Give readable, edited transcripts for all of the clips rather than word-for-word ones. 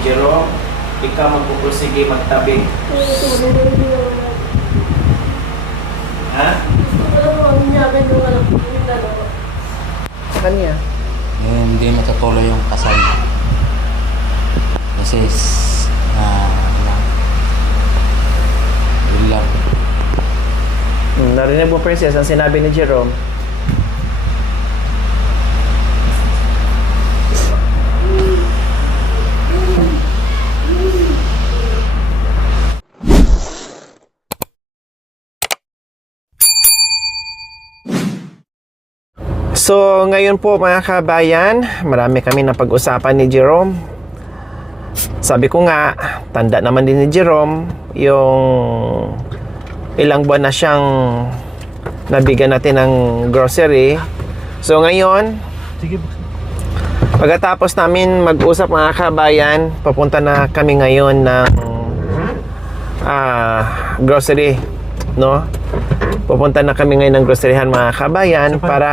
Jerome, ikaw magpupursige magtabi. Ha? Sa kanya. Hindi matutuloy yung kasal. Kasi yun lang. Narinig mo, Princess, ang sinabi ni Jerome. So, ngayon po mga kabayan, marami kami na pag-usapan ni Jerome. Sabi ko nga, tanda naman din ni Jerome yung ilang buwan na siyang nabigyan natin ng grocery. So ngayon, pagkatapos namin mag-usap mga kabayan, papunta na kami ngayon ng grocery, no? Pupunta na kami ngayon ng groceryhan mga kabayan para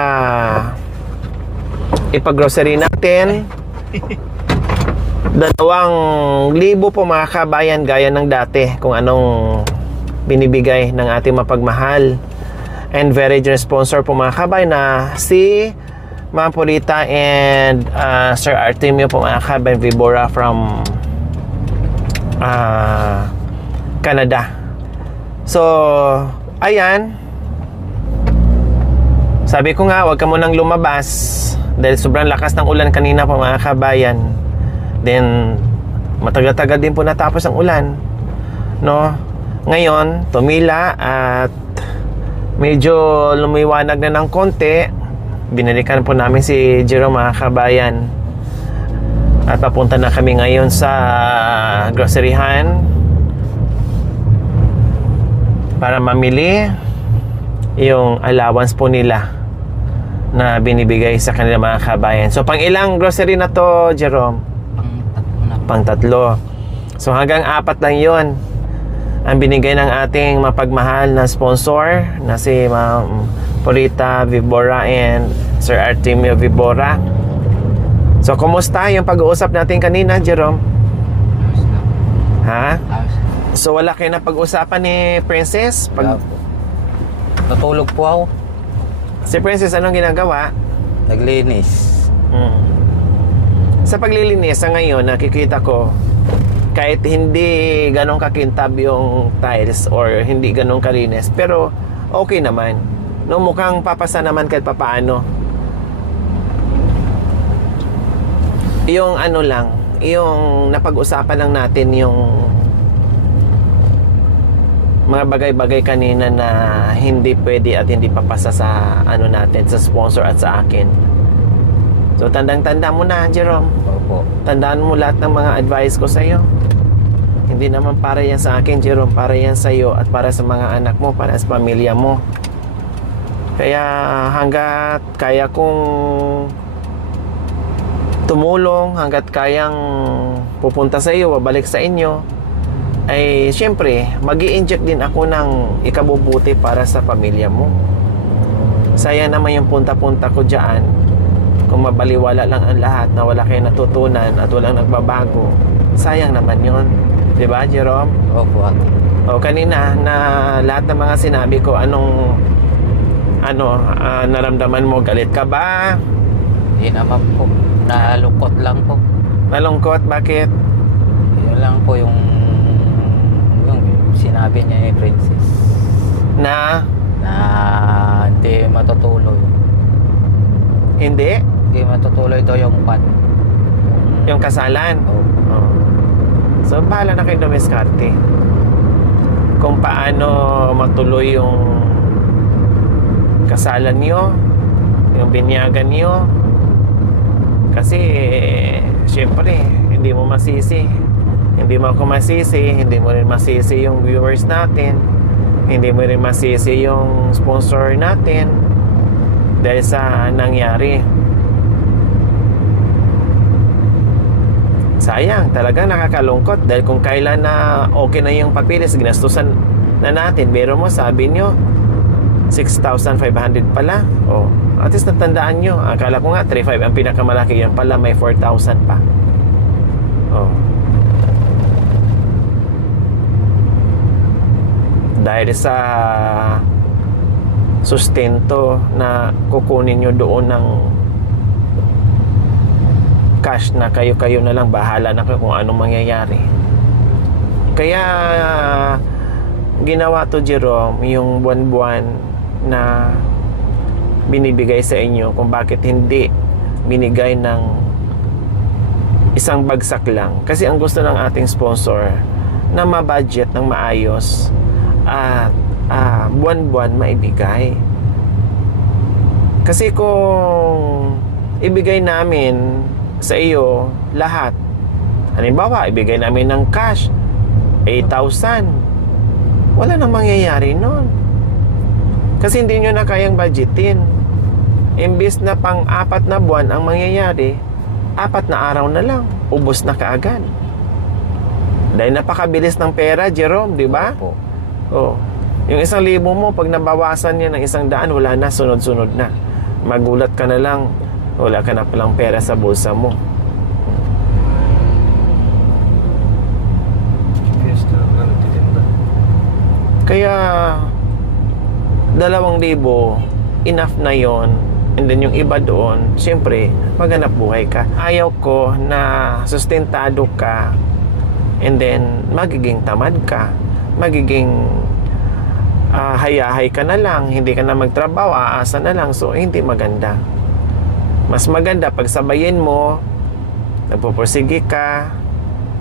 ipag-grocery natin. 2,000 po mga kabayan, gaya ng dati kung anong binibigay ng ating mapagmahal and very generous sponsor po mga kabayan na si Ma'am Purita and Sir Artemio po mga kabayan Vibora from Canada. So ayan, sabi ko nga wag ka munang lumabas dahil sobrang lakas ng ulan kanina po mga kabayan. Then matagal-tagal din po natapos ang ulan, no? Ngayon tumila at medyo lumiwanag na ng konti. Binalikan po namin si Jerome mga kabayan at papunta na kami ngayon sa groceryhan para mamili yung allowance po nila na binibigay sa kanila mga kabayan. So pang ilang grocery na to, Jerome? Pang tatlo. So hanggang 4 lang yon ang binigay ng ating mapagmahal na sponsor na si Ma'am Purita Vibora and Sir Artemio Vibora. So kumusta yung pag-uusap natin kanina, Jerome? Ha? So wala kayo na pag-usapan ni Princess? Natulog po ako. Si Princess anong ginagawa? Naglinis. Sa paglilinis sa ngayon, nakikita ko kahit hindi ganong kakintab yung tiles or hindi ganong kalinis, pero okay naman, no? Mukhang papasa naman kahit papaano. Yung ano lang, yung napag-usapan lang natin yung mga bagay-bagay kanina na hindi pwede at hindi papasa sa ano natin, sa sponsor at sa akin. So tandang-tanda mo na, Jerome. Opo. Tandaan mo lahat ng mga advice ko sa iyo. Hindi naman para yan sa akin, Jerome, para yan sa iyo at para sa mga anak mo, para sa pamilya mo. Kaya hanggat kaya kong tumulong, hanggat kayang pupunta sa iyo, babalik sa inyo, ay siyempre mag-i-inject din ako ng ikabubuti para sa pamilya mo. Sayang naman yung punta-punta ko dyan kung mabaliwala lang ang lahat na wala kayo natutunan at walang nagbabago. Sayang naman yun, di ba, Jerome? Opo. O kanina na lahat ng mga sinabi ko, anong naramdaman mo? Galit ka ba? Hindi naman po. Nalungkot lang po. Nalungkot? Bakit? Yun lang po yung sinabi niya ni Princess Na hindi matutuloy. hindi? Hindi matutuloy daw yung Yung kasalan? Oh. Oh. So bahala na kayo dumiskarte kung paano matuloy yung kasalan nyo, yung binyagan nyo. Kasi syempre hindi mo masisi, hindi mo ako masisi, hindi mo rin masisi yung viewers natin, hindi mo rin masisi yung sponsor natin dahil sa nangyari. Sayang, talaga nakakalungkot dahil kung kailan na okay na yung papilis, ginastusan na natin. Pero mo, sabi nyo 6,500 pala. Oh, at least natandaan nyo. Akala ko nga 3,500 ang pinakamalaki, yan pala may 4,000 pa. Oh, dahil sa sustento na kukunin nyo doon ng cash na kayo-kayo na lang, bahala na kayo kung anong mangyayari. Kaya ginawa to, Jerome, yung buwan-buwan na binibigay sa inyo, kung bakit hindi binigay ng isang bagsak lang. Kasi ang gusto ng ating sponsor na ma-budget ng maayos at buwan-buwan maibigay. Kasi kung ibigay namin sa iyo lahat, halimbawa ibigay namin ng cash 8,000, wala nang mangyayari nun. Kasi hindi nyo na kayang budgetin. Imbis na pang-4 na buwan ang mangyayari, 4 na araw na lang, ubos na kaagad. Dahil napakabilis ng pera, Jerome, di ba? Opo. Oh. Yung 1,000 mo, pag nabawasan niya ng 100, wala na, sunod-sunod na. Magulat ka na lang, wala ka na palang pera sa bulsa mo. Kaya 2,000 enough na yon. And then yung iba doon, siyempre maghanap buhay ka. Ayaw ko na sustentado ka and then magiging tamad ka, magiging hayahay ka na lang, hindi ka na magtrabaho, aasa na lang. So hindi maganda. Mas maganda pag sabayin mo, nagpupursige ka,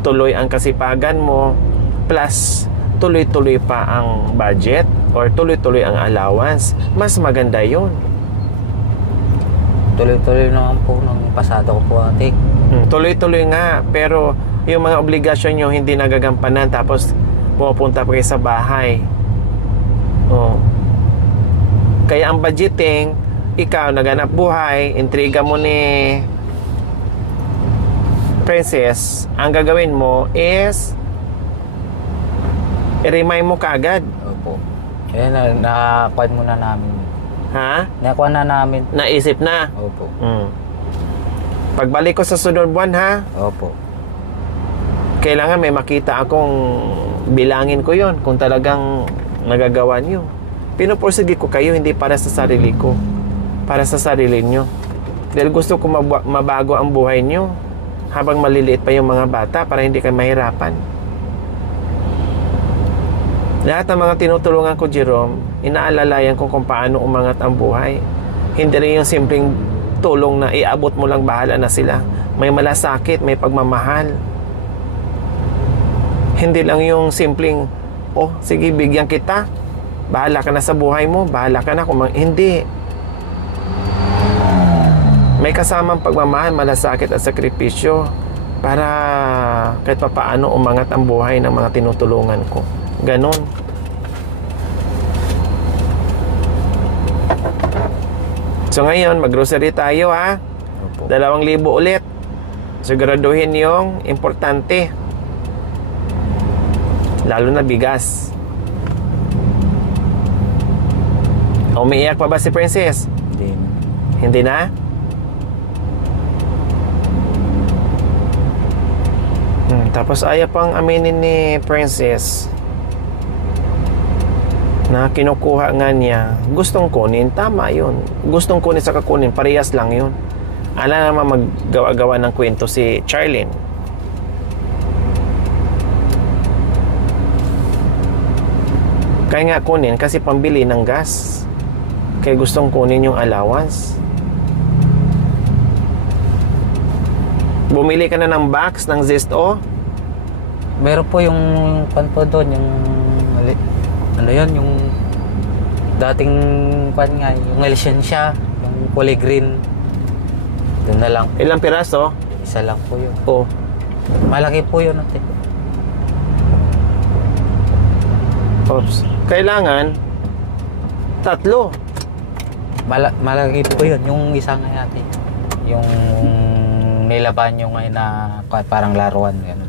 tuloy ang kasipagan mo, plus tuloy-tuloy pa ang budget or tuloy-tuloy ang allowance. Mas maganda yun. Tuloy-tuloy naman po ng pasado ko po, ate. Tuloy-tuloy nga, pero yung mga obligasyon nyo hindi nagagampanan, tapos pupunta pa kayo sa bahay. Oh. Kaya ang budgeting, ikaw naghanap buhay, intriga mo ni Princess, ang gagawin mo is i-remind mo kagad. Opo. Kaya nakakuan muna namin. Ha? Nakuha na namin. Naisip na? Opo. Pagbalik ko sa sunod buwan, ha? Opo. Kailangan may makita akong bilangin ko yon kung talagang nagagawa nyo. Pinupursige ko kayo, hindi para sa sarili ko, para sa sarili nyo. Dahil gusto ko mabago ang buhay nyo habang maliliit pa yung mga bata para hindi kayo mahirapan. Lahat ng mga tinutulungan ko, Jerome, inaalalayan ko kung paano umangat ang buhay. Hindi rin yung simpleng tulong na iabot mo lang, bahala na sila. May malasakit, may pagmamahal. Hindi lang yung simpleng, oh, sige, bigyan kita. Bahala ka na sa buhay mo, bahala ka na. Hindi. May kasamang pagmamahal, malasakit at sakripisyo para kahit pa paano umangat ang buhay ng mga tinutulungan ko. Ganon. So ngayon, mag-grocery tayo, ha? Opo. 2,000 ulit. Siguraduhin yung importante. Lalo na bigas. Umiiyak pa ba si Princess? Hindi. Hindi na? Tapos ayaw pang aminin ni Princess na kinukuha nga niya. Gustong kunin, tama yun. Gustong kunin sa kakunin, parehas lang yun. Ala naman maggawa-gawa ng kwento si Charlene. Kaya nga kunin kasi pambili ng gas. Kaya gustong kunin yung allowance. Bumili ka na ng box ng Zesto? Meron po yung pan po doon, yung ano yun, yung dating pan nga, yung lisensya, yung kulay green. Doon na lang. Ilang piraso? Isa lang po yun. Oh. Malaki po yun, ate. Oops. Kailangan 3. Malaki po yun, yung isa nga ate. Yung nilaban yung ngayon na parang laruan. Ganun.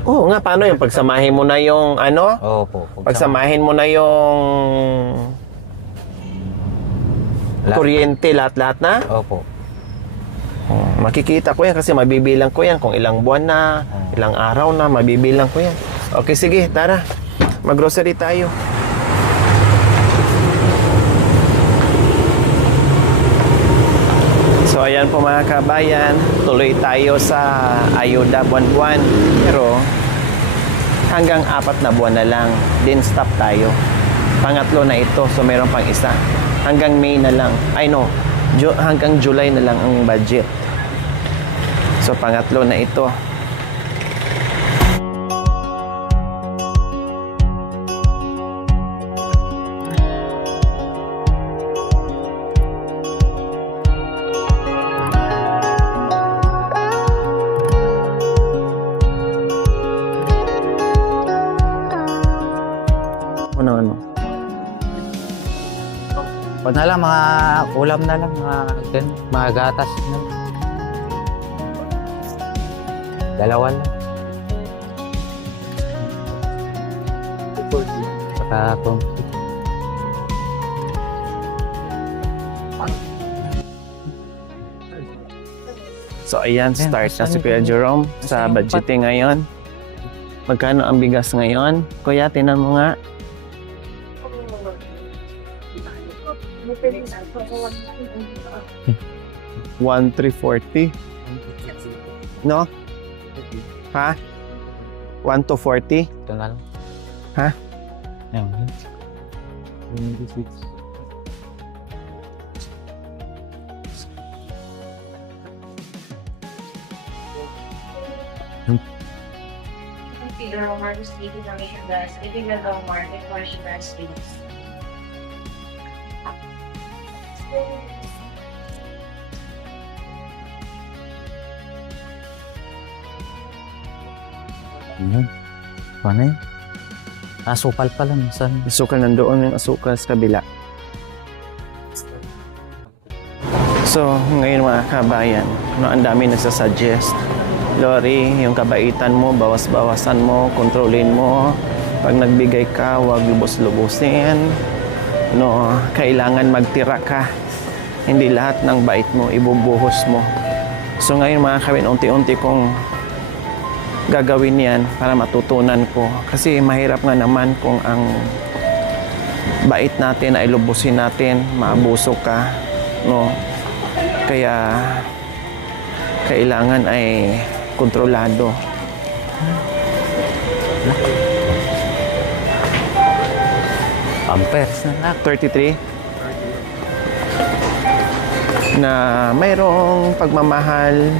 Oo nga, paano yung pagsamahin mo na yung ano? Opo. Pagsamahin mo na yung kuryente, lahat-lahat na? Opo. Makikita ko yan kasi mabibilang ko yan kung ilang buwan na, ilang araw na, mabibilang ko yan. Okay, sige, tara. Mag-grocery tayo. So ayan po mga kabayan, tuloy tayo sa ayuda buwan-buwan. Pero hanggang 4 na buwan na lang, then stop tayo. Pangatlo na ito, so meron pang isa. Hanggang May na lang. Hanggang July na lang ang budget. So pangatlo na ito. Ano? Huwag na lang, mga ulam na lang, mga gatas na lang. Dalawa lang. Saka konti. So ayan, start na si Kuya Jerome sa budgeting ngayon. Magkano ang bigas ngayon? Kuya, tinan mo nga. 1,340. No? Ha? 1 to 40? Ito na lang. Ha? Ayan. 26. Figure of harvest information guys. Ibigay daw market question guys please. Ayan. Paano yun? Asukal pa lang. Saan? Asukal nandoon yung asukal sa kabila. So, ngayon mga kabayan, ang dami nagsasuggest. Lori, yung kabaitan mo, bawas-bawasan mo, kontrolin mo. Pag nagbigay ka, huwag lubos-lubusin. No, kailangan magtira ka. Hindi lahat ng bait mo, ibubuhos mo. So ngayon mga kabin, unti-unti kong gagawin yan para matutunan ko. Kasi mahirap nga naman kung ang bait natin ay lubusin natin, maabuso ka. No? Kaya kailangan ay kontrolado. Pampers na lang. 33 na mayroong pagmamahal,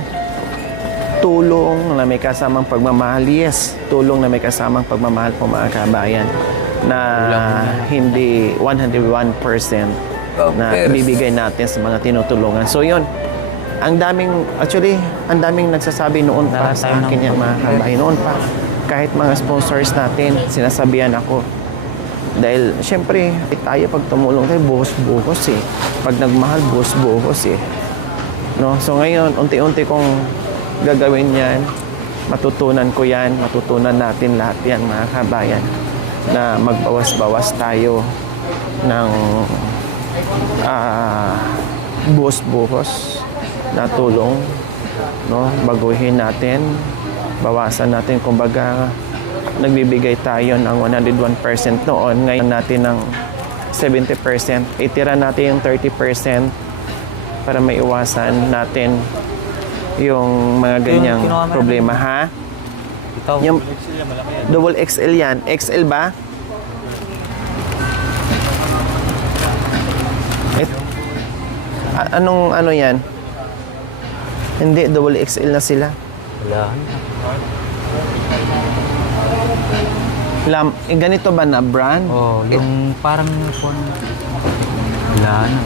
tulong na may kasamang pagmamahal. Yes, tulong na may kasamang pagmamahal po mga kabayan na hindi 101% na ibibigay natin sa mga tinutulungan. So yun, ang daming nagsasabi noon pa sa akin yan mga kabayan. Noon pa, kahit mga sponsors natin, sinasabihan ako. Dahil, syempre, tayo pag tumulong tayo, buhos-buhos eh. Pag nagmahal, buhos-buhos eh. No? So ngayon, unti-unti kong gagawin yan. Matutunan ko yan. Matutunan natin lahat yan, mga kabayan. Na magbawas-bawas tayo ng buhos-buhos na tulong. No? Baguhin natin. Bawasan natin, kumbaga, nagbibigay tayo ng 101% noon. Ngayon natin ng 70%. Itira natin yung 30% para maiwasan natin yung mga ganyang problema. Ha? Ito. Yung double XL yan. XL ba? Anong ano yan? Hindi, double XL na sila. Wala. Ganito ba na brand? Oh, yung parang phone. Wala na.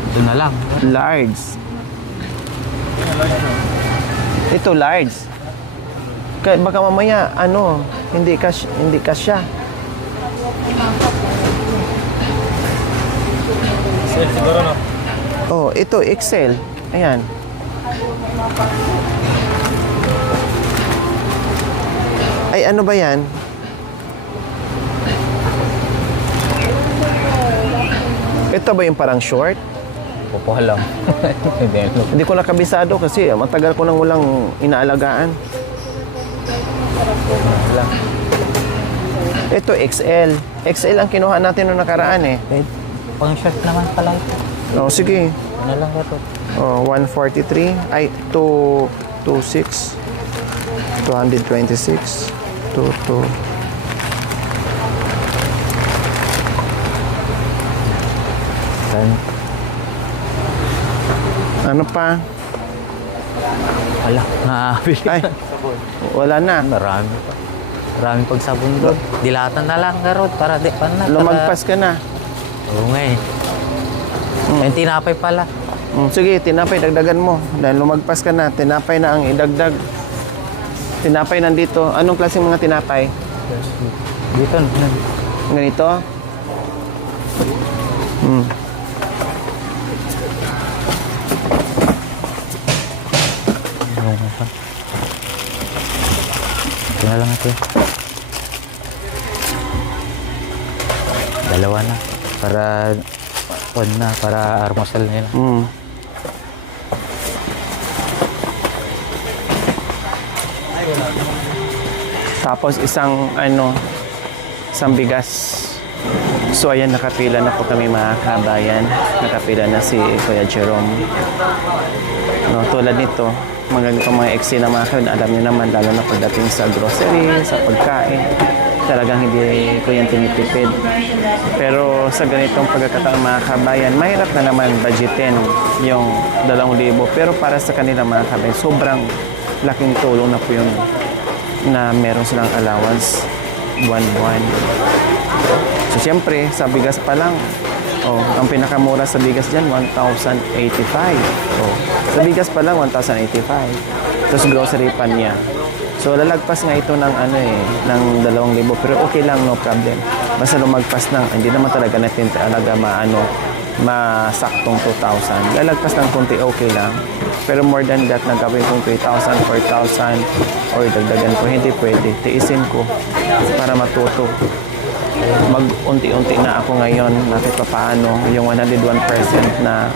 Ito na lang. Large. Ito large. Baka mamaya hindi kasya. Siguro no. Oh, ito XL. Ayan. Ay, ano ba yan? Ito ba yung parang short? Pupuha lang. Hindi ko nakabisado kasi matagal ko nang walang inaalagaan. Ito XL. XL ang kinuha natin noong nakaraan eh. Pang short naman pala ito. Oh, sige. Ano lang ka to? Oh, 143. Ay, 226. 226. 22. Ano pa? Wala, nakabili. Ay, wala na. Marami pa. Marami pag sabon doon. Dilatan na lang karot para di pa na. Lumagpas ka na. Oo nga eh. Yung tinapay pala. Sige, tinapay, dagdagan mo. Dahil lumagpas ka na, tinapay na ang idagdag. Tinapay nandito. Anong klaseng mga tinapay? Dito. Ganito? Ito na lang ito. Dalawa na. Para para armosal nila. Tapos isang bigas. So ayan, nakapila na po kami mga kabayan. Nakapila na si Kuya Jerome. No, tulad nito, mga ganitong mga eksena mga kabayan, alam niyo naman, lalo na pagdating sa grocery, sa pagkain, talagang hindi ko yan tinitipid. Pero sa ganitong pagkakataon mga kabayan, mahirap na naman budgetin yung 2,000. Pero para sa kanila mga kabayan, sobrang laking tulong na po yun na meron silang allowance buwan-buwan. So, siyempre, sa bigas pa lang, ang pinakamura sa bigas dyan, 1,085. Sa bigas pa lang, 1,085. Tapos grocery pa niya. So, lalagpas nga ito ng ng 2,000. Pero okay lang, no problem. Basta lumagpas ng, hindi naman talaga natin talaga masaktong 2,000. Lalagpas ng konti, okay lang. Pero more than that, nagawin kong 3,000, 4,000, or dagdagan ko, hindi pwede. Tiisin ko para matuto. Mag-unti-unti na ako ngayon, natin paano yung 101% na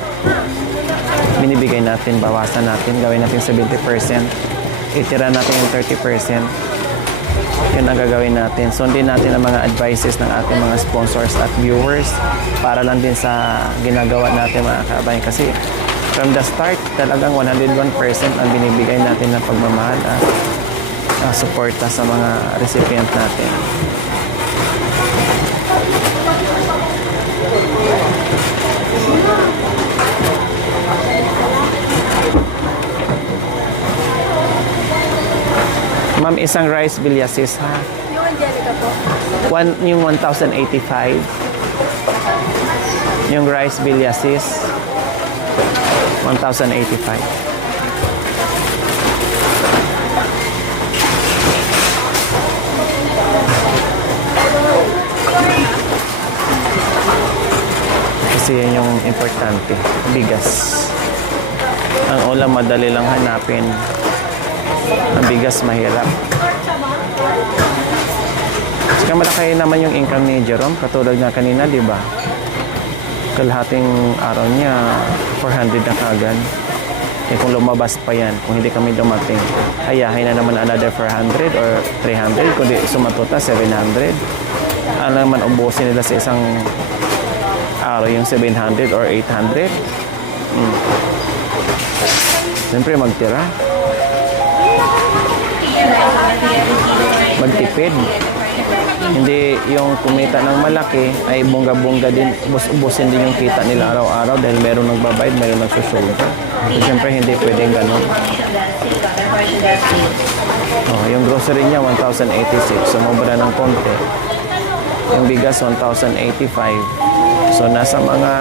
binibigay natin, bawasan natin, gawin natin 70%. Itira natin yung 30%. Yun ang gagawin natin. Sundin natin ang mga advices ng ating mga sponsors at viewers para lang din sa ginagawa natin mga kabayan. Kasi from the start, talagang 101% ang binibigay natin ng pagmamahal at suporta sa mga recipient natin. Ma'am, isang rice bilyasis ha? Yung Angelica po. Yung 1,085. Yung rice bilyasis, 1,085. Kasi yan yung importante, bigas. Ang ulam madali lang hanapin. Ang bigas mahirap. Saka malaki naman yung income ni Jerome, katulad nga kanina, di ba? Kalahating araw niya 400 na kagad. Eh kung lumabas pa yan, kung hindi kami dumating, ayahin na naman another 400 or 300, kundi sumatuta 700. Ano naman ubusin nila sa isang araw yung 700 or 800. Siyempre magtira. Magtipid. Hindi yung kumita ng malaki ay bongga-bongga din, ubos-ubusin din yung kita nila araw-araw dahil meron nagbabayad, meron nagsusulta. So, siyempre hindi pwedeng ganun. Yung grocery niya 1,086, so mababa ng konti. Yung bigas 1,085. So nasa mga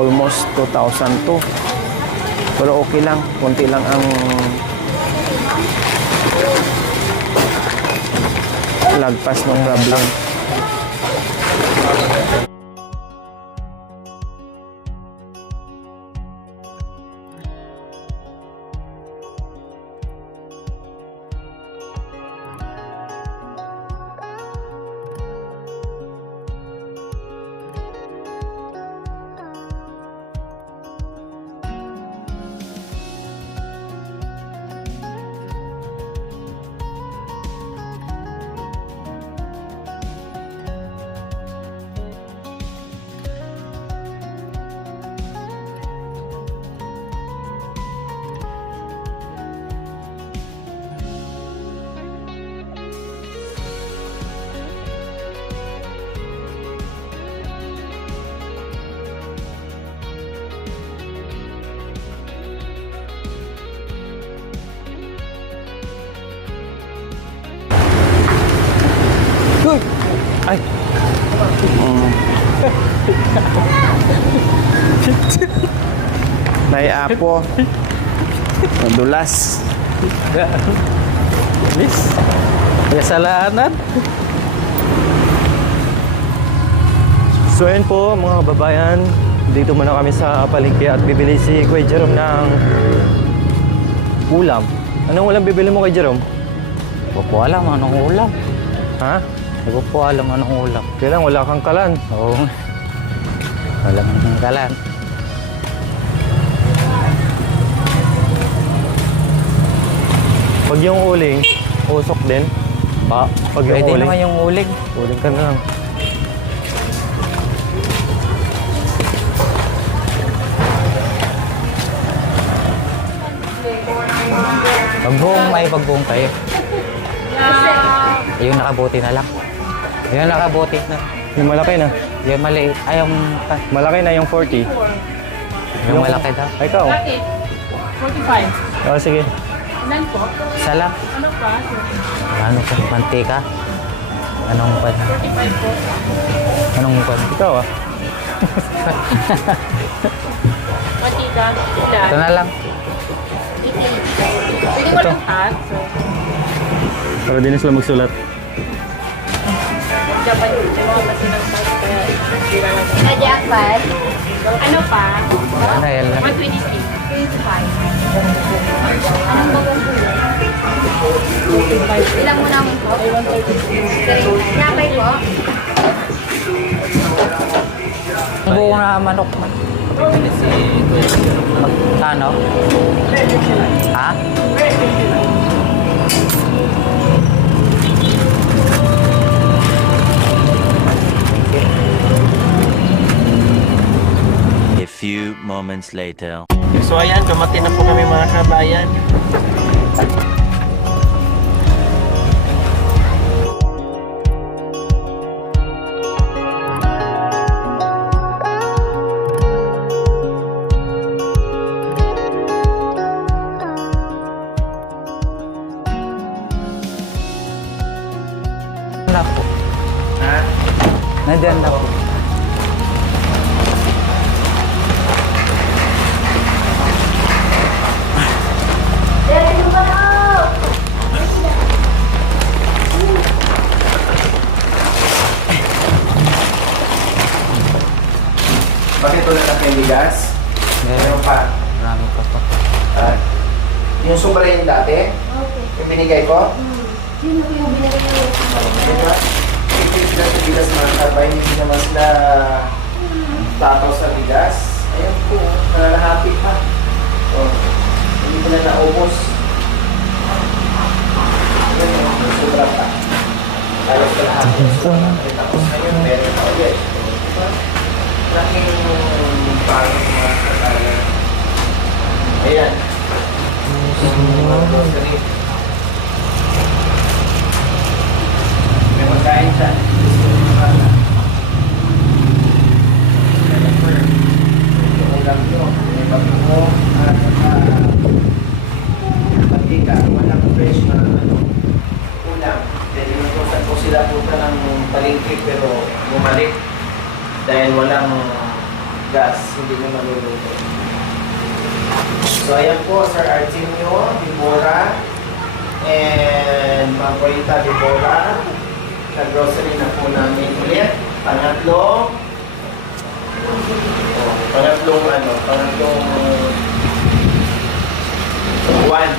almost 2,002. Pero okay lang, konti lang ang lagpas ng problem. Ay. May apo. Madulas. Miss. Kasalanan. So ayun po mga kababayan, dito muna kami sa palengke at bibili si Kuya Jerome ng ulam. Anong ulam bibili mo kay Jerome? Hindi ko po alam anong ulam. Ha? Hindi ko po alam anong ulam. Kailan wala kang kalan. Oo. Walang kalan. Pag yung uling, usok din. Pa, Pag yung pwede uling. naman yung uling. Uling ka na lang. Pagbuong may pagbuong tayo. Yung nakabuti na lang. Yung nakabuti na. Yung malaki na. Yung maliit. Ay, yung, Malaki na yung 40. yung malaki daw. Ay, ikaw. Bakit? 45. Oh, sige. Ilan po? Isa lang. Ano pa? Ano pa? Mantika? Anong pa? 45 po. Anong pa? Ikaw ah. Matika. Ito Ilan? na lang. Pwede mo lang taas. So, Para din sila magsulat. dapat yung mga masinang taas. Kaya hindi lang ako. Adi Akbar. Ano pa? Ano yan lang? 126. 25. Ilang mo namin po? 136. Napay po? Ang buong na manok. Magkano? Ha? A few moments later. So ayan, dumating na po kami mga kabayan. Na po. Ha? Nandiyan na po. Bakit wala na kayong bigas? Meron pa. Marami pa po. Ah, yung sobra yung dati, yung binigay ko, Yun po yung binigay niyo. diba? Hindi sila sa bigas mga kabay, hindi naman sila tataw sa bigas. Ayan po, nalalahati pa. So, hindi ko na naubos. Ayan yung sobra pa. Halos kalahati. Tapos ngayon, meron na ulit. Diba? Laking parang mga katayan. Ayan. Mga grocery. May magkain siya. May ulam nyo. May bago at saka mantika. Walang fresh na ulam. Pwede mo kung saan po sila punta ng palengke pero bumalik dahil walang gas, hindi na maluluto. So ayan po, Sir Artemio, Deborah, and Ma'am Corita Deborah. Nag-grocery na po namin ulit. Pangatlong buwan.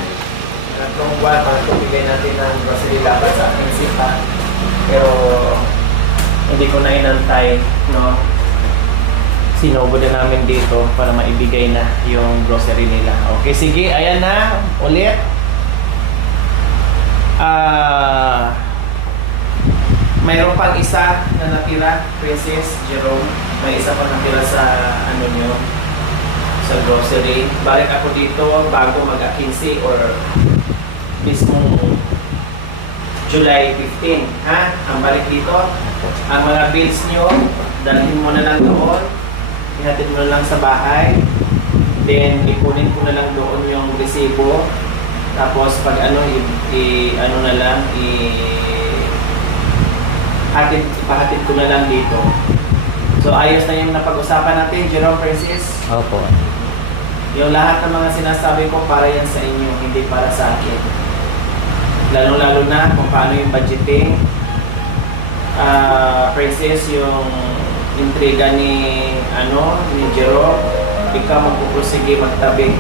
Pangatlong buwan, pangatlong bigay natin ng grocery dapat sa aking sita. Pero hindi ko na inantay, no? Sinubo na namin dito para maibigay na yung grocery nila. Okay, sige, ayan na, ulit. Mayroon pang isa na natira, Princess Jerome. May isa pa natira sa ano nyo, sa grocery. Balik ako dito bago mag-15 or mismong July 15. Ha? Ang balik dito. Ang mga bills nyo, dalhin mo na lang doon. Ihatid mo na lang sa bahay. Then, ipunin ko na lang doon yung resibo. Tapos, pag ano, ano na lang, ipahatid ko na lang dito. So ayos na yung napag-usapan natin, Jerome, Princess. Opo. Yung lahat ng mga sinasabi ko para yan sa inyo, hindi para sa akin. Lalo-lalo na kung paano yung budgeting. Princess, yung intriga ni Jerome, ikaw magpupursige magtabi.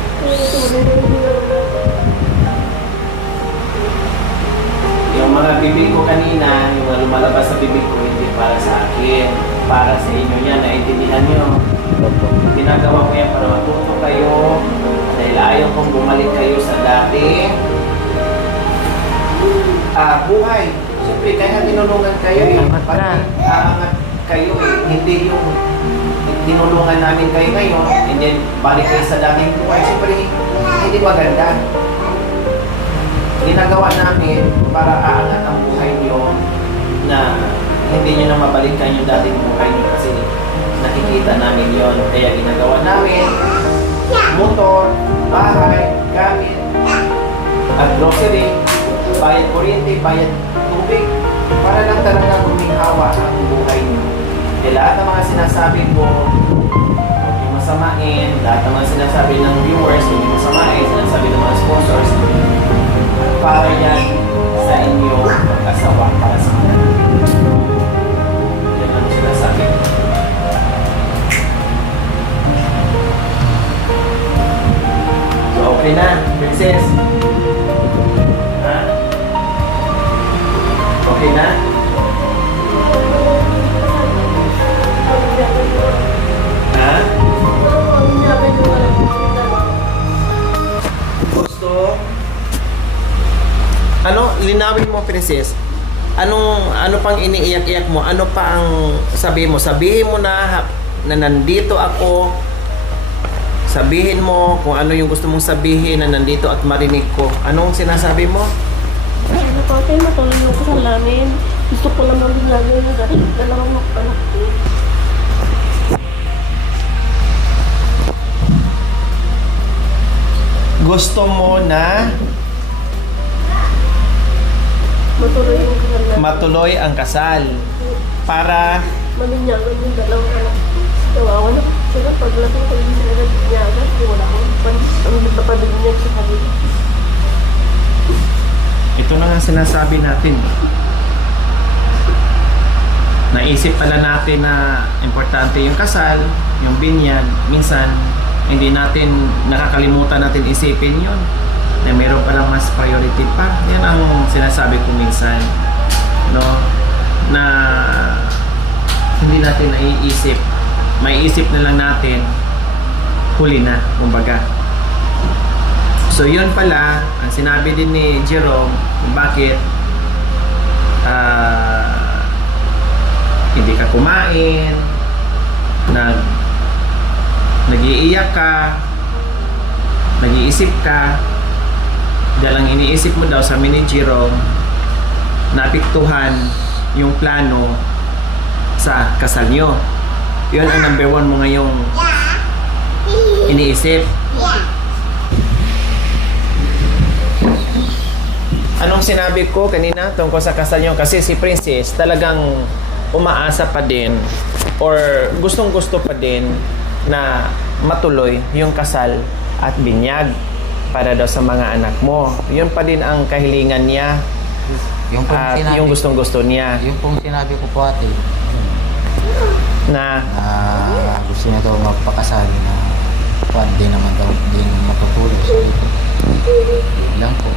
Yung mga bibig ko kanina, yung mga lumalabas sa bibig ko, hindi para sa akin. Para sa inyo yan, naintindihan nyo. Ginagawa ko yan para matuto kayo. Dahil ayaw kong bumalik kayo sa dati. Buhay. Siyempre, kaya tinulungan kayo eh. Aangat kayo eh. Hindi yung tinulungan namin kayo ngayon, and then balik kayo sa dating buhay. Siyempre, hindi maganda. Ginagawa namin para aangat ang buhay nyo na hindi nyo na mabalikan yung dating buhay nyo kasi nakikita namin yon. Kaya ginagawa namin motor, bahay, gamit, at grocery, bayad kuryente, bayad tubig, para lang talaga humihawa ang buhay nyo. Kaya lahat ng mga sinasabi ko, huwag nyo masamain, lahat ng mga sinasabi ng viewers, huwag nyo masamain, sinasabi ng mga sponsors, para yan sa inyo mag-asawa, para sa mga yan ang sinasabi ko. So okay na, Princess? Ha? Okay na? Ha? Gusto? Linawin mo, Princess. Ano pang iniiyak-iyak mo? Ano pa ang sabihin mo? Sabihin mo na nandito ako. Sabihin mo kung ano yung gusto mong sabihin na nandito at marinig ko. Anong sinasabi mo? Napatay mo tuloy yung kasal namin. Gusto ko lang din namin dahil dalawang anak ko. Gusto mo na Matuloy yung kasal namin. matuloy ang kasal para Malinyagan yung dalawang anak ko. Kawawa na sila paglabing ko yung nagagyagan. Wala akong ang napabinyag sa kanila. ito na nga sinasabi natin. Naisip pala natin na importante yung kasal, yung binyag. Minsan, hindi natin nakakalimutan natin isipin yun. Na meron palang mas priority pa. Yan ang sinasabi ko minsan. No? Na hindi natin naiisip. Maiisip na lang natin, huli na, kumbaga. So yun pala, ang sinabi din ni Jerome, kung bakit hindi ka kumain, nag-iiyak ka, nag-iisip ka, dahil ang iniisip mo daw sa ni Jerome, naapektuhan yung plano sa kasal nyo. Yun ang number one mo ngayong iniisip. Anong sinabi ko kanina tungkol sa kasal nyo? Kasi si Princess talagang umaasa pa din or gustong-gusto pa din na matuloy yung kasal at binyag para daw sa mga anak mo. Yun pa din ang kahilingan niya Yung pong at sinabi, yung gustong-gusto niya yung pong sinabi ko po ate, na na gusto niya daw magpakasali na hindi naman matutuloy. So ito, yun lang po.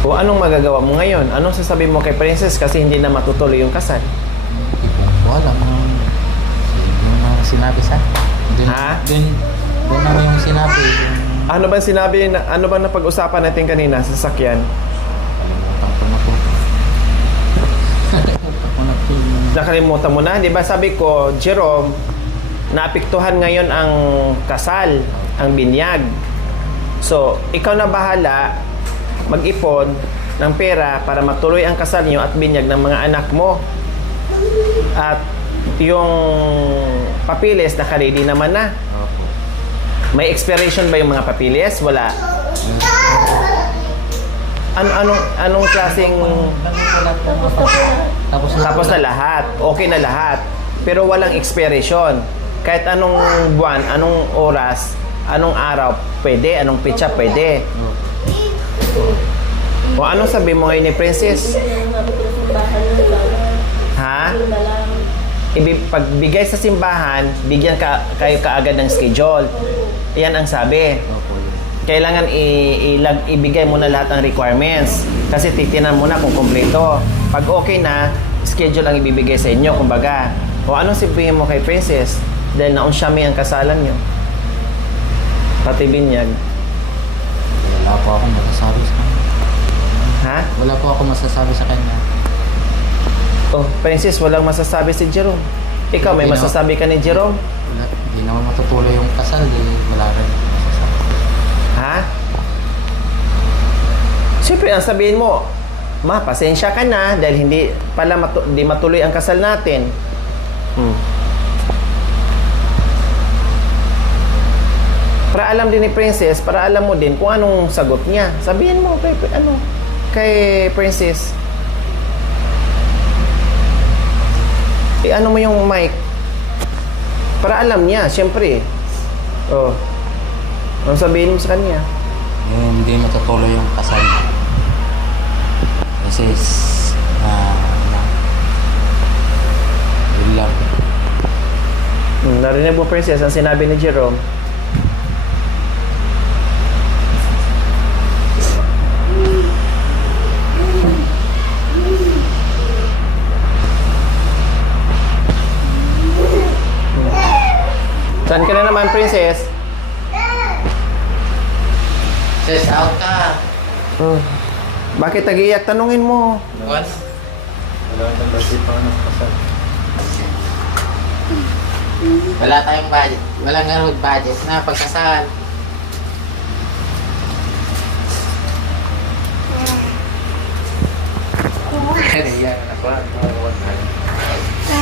o anong magagawa mo ngayon? Anong sasabihin mo kay Princess kasi hindi na matutuloy yung kasal? Hindi ko alam. Yung mga sinabi sa Ha? Doon naman yung sinabi. Ano ba sinabi, ano ba napag-usapan natin kanina sa sasakyan? Kalimutan ko na po. Kalimutan ko na po. Nakalimutan mo na, di ba? Sabi ko, Jerome, naapektuhan ngayon ang kasal, ang binyag. So, ikaw na bahala mag-ipon ng pera para matuloy ang kasal niyo at binyag ng mga anak mo. At yung papilis, naka-ready naman na. Opo. May expiration ba yung mga papilis? Wala. Anong klaseng tapos na lahat? Okay na lahat. Pero walang expiration. Kahit anong buwan, anong oras, anong araw, pwede. Anong pitsa, pwede. O anong sabi mo ngayon ni Princess? Ha? Pagbigay sa simbahan, bigyan kayo kaagad ng schedule. Yan ang sabi. Kailangan ibigay mo na lahat ng requirements. Kasi titinan mo na kung kompleto. Pag okay na, schedule ang ibibigay sa inyo, kumbaga. O anong sabihin mo kay Princess? Dahil naunsyami ang kasalan nyo. Pati binyag. Wala po akong masasabi sa kanya. Ha? Wala po akong masasabi sa kanya. Oh, Princess, walang masasabi si Jerome. Ikaw, may Hindi na. masasabi ka ni Jerome? Wala, hindi naman matutuloy yung kasal, wala rin masasabi. Ha? Siyempre, ang sabihin mo, ma, pasensya ka na dahil hindi pala di matuloy ang kasal natin. Para alam din ni Princess, para alam mo din kung anong sagot niya. Sabihin mo kay Princess. Ano mo yung mic? Para alam niya, siyempre. Oh. Ano sabihin mo sa kanya? Hindi matutuloy yung kasal. Kasi, yun lang. Narinig mo, Princess, ang sinabi ni Jerome. Saan ka na naman, Princess? Sis, out ka. Bakit nag-iiyak? Tanungin mo. What? Wala tayong budget. Walang nga budget na pagkasal.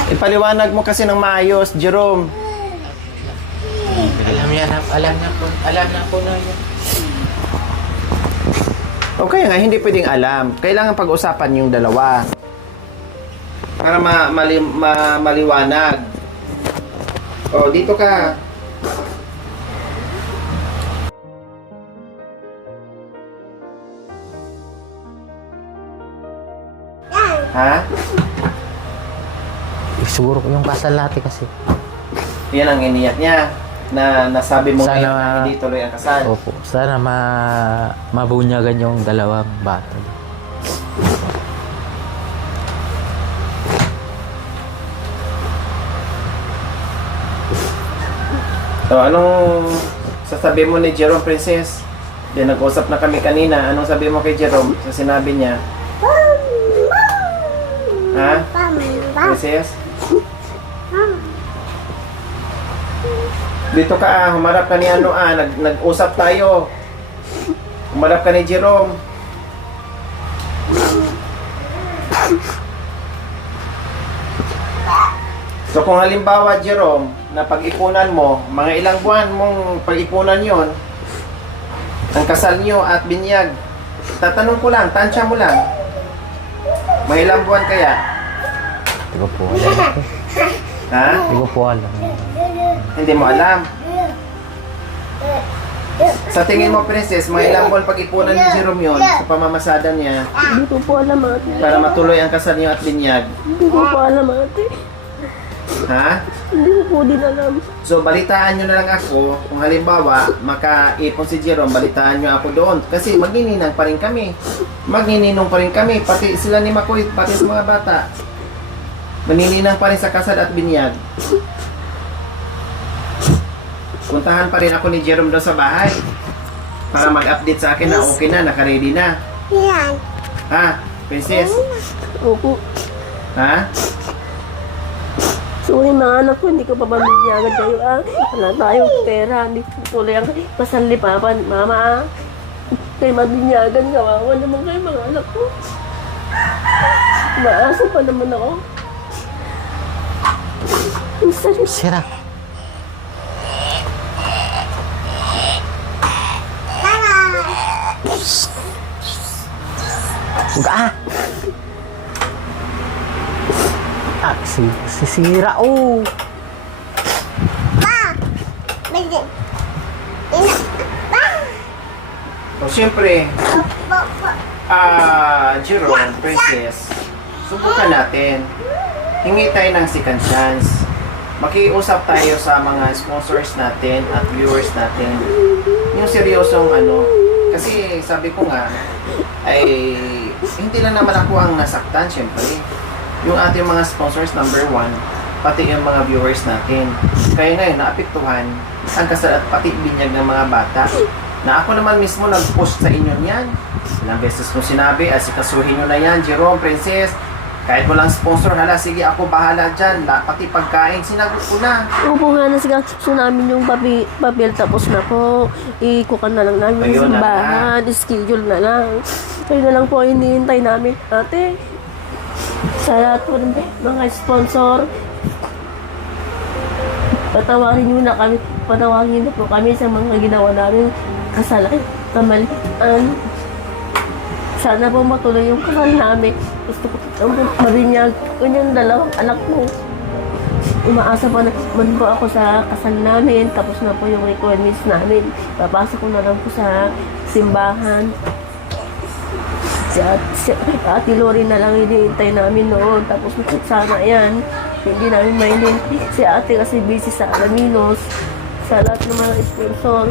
Ipaliwanag mo kasi ng maayos, Jerome. Alam na po na yun. Okay nga, hindi pwedeng alam. Kailangan pag-usapan yung dalawa. Para maliwanag. O, dito ka. Ha? Siguro yung kasal natin kasi. Yan ang iniyak niya. Na nasabi mo Sana- ngayon na hindi tuloy ang kasal. Opo. Sana mabunyagan yung dalawang bata. So, anong sasabi mo ni Jerome, Princess? Di nag-usap na kami kanina. Anong sabi mo kay Jerome sa sinabi niya? Ha? Princess? Dito ka, humarap ka ni nag-usap tayo. Humarap ka ni Jerome. So kung halimbawa, Jerome, na pag-ipunan mo, mga ilang buwan mong pag-ipunan yon, ang kasal nyo at binyag, tatanong ko lang, tansya mo lang, mga ilang buwan kaya? Hindi ko po alam. Ha? Hindi ko po alam. Hindi mo alam. Sa tingin mo, Princess, mga ilang buwan pag-ipunan ni Jerome yun sa pamamasada niya Hindi ko po alam, ate. para matuloy ang kasal niyo at binyag? Hindi ko po alam, ate. Ha? Hindi ko po din alam. So, balitaan nyo na lang ako. Kung halimbawa, makaipon si Jerome, balitaan nyo ako doon. Kasi magnininang pa rin kami. Magnininong pa rin kami. Pati sila ni Makoy, pati sa mga bata. Magnininang pa rin sa kasal at binyag. Puntahan pa rin ako ni Jerome doon sa bahay. Para mag-update sa akin na okay na, naka-ready na. Ha? Princess? Opo. Ha? Sorry mga anak ko, hindi ko pa pamilyagan kayo, ah. Wala tayong pera, hindi ko tuloy ang pasal ni Papa, Mama, ah. Kaya mabinyagan, kawawa naman kayo mga anak ko. Maasa pa naman ako. Ang sarap. Sira. Huwag sisira oh. So, siyempre, Jerome, Princess, subukan natin. Hingi tayo ng second chance. Makiusap tayo sa mga sponsors natin at viewers natin. Yung seryosong kasi sabi ko nga, ay hindi lang naman ako ang nasaktan, siyempre. Yung ating mga sponsors, number 1, pati yung mga viewers natin. Kaya ngayon, naapektuhan ang kasal at pati binyag ng mga bata. Na ako naman mismo nag-post sa inyo niyan. Ilang beses ko sinabi, asikasuhin nyo na yan, Jerome, Princess. Kahit walang sponsor, hala, sige, ako bahala dyan. Pati pagkain, sinagot ko na. Upo nga na sigaso namin yung papel tapos na po. Ikukan na lang namin Ayun yung na simbahan, schedule na lang. Kayo na lang po ang hinihintay namin, ate. Sa lahat po ng mga sponsor, patawagin nyo na kami, patawagin na po kami sa mga ginawa namin kasalanan, kamalian. Sana po matuloy yung kasal namin. Gusto ko marinyag ko yung dalawang anak mo. Umaasa pa naman po ako sa kasal namin. Tapos na po yung requirements namin. Papasok ko na lang po sa simbahan. Si Ate Lori na lang hinihintay namin noon. Tapos sana yan. Hindi namin mainintay si ate kasi busy sa Alaminos. Sa lahat ng mga sponsor.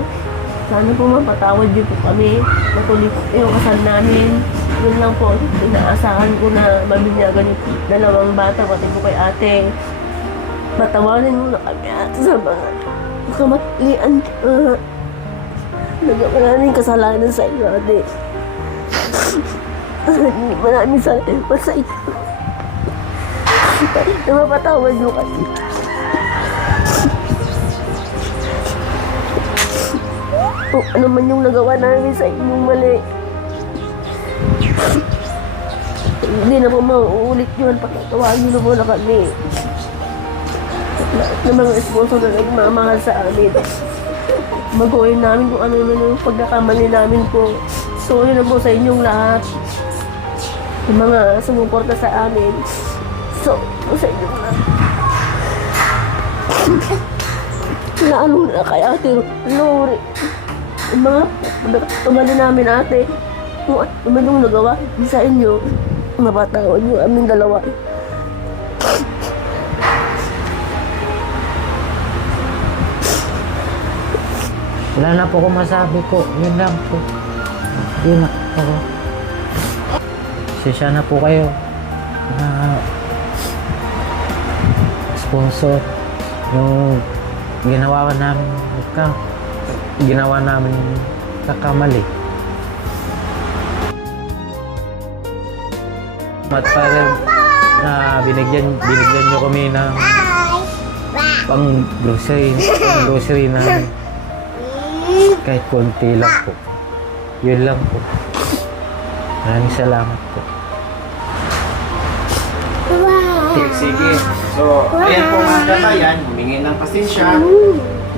Sana po mapatawad din po kami. Matuloy po yung kasal namin. Yun lang po. Inaasahan ko na mabinyagan yung dalawang bata. Pati po kay ate. Patawarin mo na kami ate sa mga kamatlian. Nagawa namin kasalanan sa iyo ate. Maraming salamat sa iyo. Na mapatawad mo kasi. Kung ano man yung nagawa namin sa inyong mali. Hindi na po mauulit yun. Pakatawagin na muna kami. Lahat ng mga sponsor na nagmamahal sa amin. Magawain namin kung ano naman yung pagkakamali namin po. So, yun na po sa inyong lahat. Yung mga sumuporta sa amin. So, sa inyong lahat. Lalo na kay Ate Lori. Yung mga tumali namin ate. Kung ano man yung nagawa sa inyo, mapatawad nyo aming dalawa. Wala na po kung masabi ko. Yun lang po. Yun na po. Sisya na po kayo. Sponsor. Yung ginawa namin kakamali. At parang na binigyan nyo kami ng pang grocery na kahit konti lang po. Yun lang po. Maraming salamat po. Sige. So, ayan po mga kabayan, humingi ng pasensya.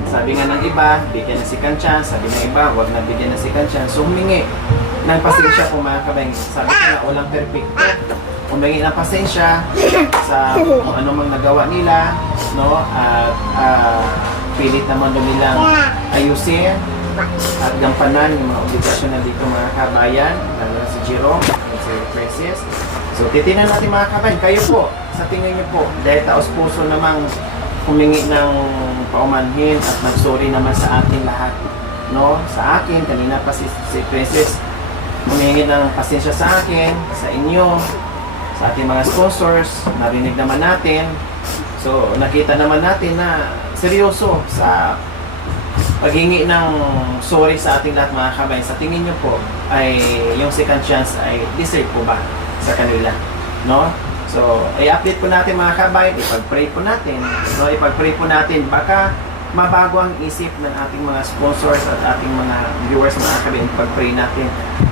Sabi nga ng iba, bigyan ng second chance. Sabi ng iba, huwag na bigyan ng second chance. So, humingi ng pasensya po mga kabayan. Sabi ko na, walang perfecto. Humingi ng pasensya sa kung ano mang nagawa nila, no? At pilit naman doon nilang ayusin at gampanan yung mga obligasyon na dito mga kabayan, lalo na si Jerome at si Princess. So, titinan natin mga kabayan, kayo po, sa tingin niyo po, dahil taos puso namang humingi ng paumanhin at mag-sorry naman sa ating lahat. No? Sa akin, kanina pa si Princess, humingi ng pasensya sa akin, sa inyo, sa ating mga sponsors, narinig naman natin. So, nakita naman natin na seryoso sa paghingi ng sorry sa ating lahat mga kabayan. Sa tingin nyo po, ay yung second chance ay deserve po ba sa kanila? No? So, i-update po natin mga kabayan, ipag-pray po natin. No? Ipag-pray po natin, baka mabago ang isip ng ating mga sponsors at ating mga viewers mga kabayan, ipag-pray natin.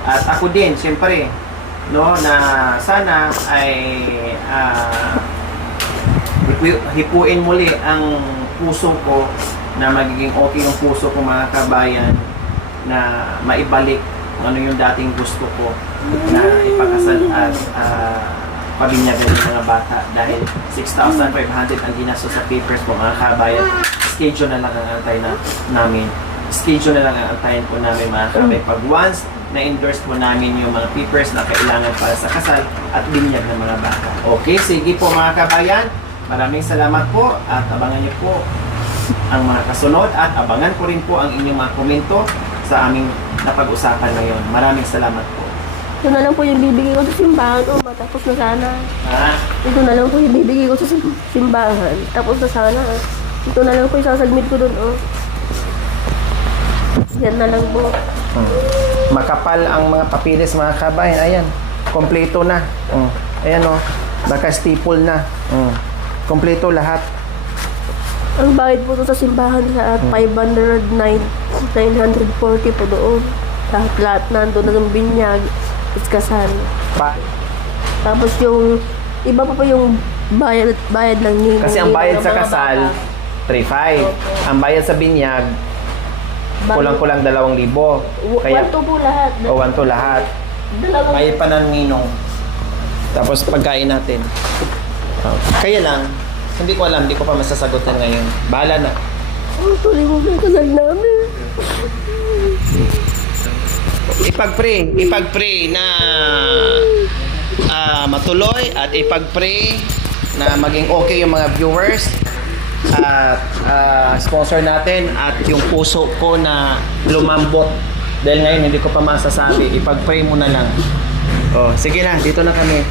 At ako din, siyempre, no, na sana ay hipuin muli ang puso ko na magiging okay yung puso ko mga kabayan na maibalik kung ano yung dating gusto ko na ipakasal as pabinyagan ng mga bata dahil 6,500 ang ginastos sa papers mo mga kabayan. Schedule na lang ang antay namin. Schedule na lang ang antayin po namin mga kabayan. Pag once na-endorse po namin yung mga papers na kailangan para sa kasal at binyag ng mga bata. Okay, sige po mga kabayan. Maraming salamat po at abangan niyo po ang mga kasunod at abangan ko rin po ang inyong mga komento sa aming napag-usapan ngayon. Maraming salamat po. Ito na lang po yung bibigay ko sa simbahan. Matapos na sana. Ito na lang po yung bibigay ko sa simbahan. Tapos na sana. Ito na lang po yung sasagmit ko dun. Yan na lang po. Makapal ang mga papilis mga kabayan. Ayan, kompleto na. Ayan o, naka-staple na. Kompleto lahat. Ang bayad po sa simbahan sa 509, 940 po doon. Lahat nandun na yung binyag, kasal. Tapos yung iba pa yung bayad ng ninong. Kasi ang bayad sa kasal, 3,500. Ang bayad sa binyag, kulang-kulang 2,000. Kaya 1,200 po lahat. o 1,200 lahat. Dalawang Bayad pa ng ninong. Tapos pagkain natin. Kaya lang, hindi ko alam, hindi ko pa masasagot na ngayon. Bahala na. tuloy mo na yung kasal namin. Ipag-pray na matuloy at ipag-pray na maging okay yung mga viewers at sponsor natin at yung puso ko na lumambot dahil ngayon hindi ko pa masasabi. Ipag-pray mo na lang. Oh, sige na, dito na kami.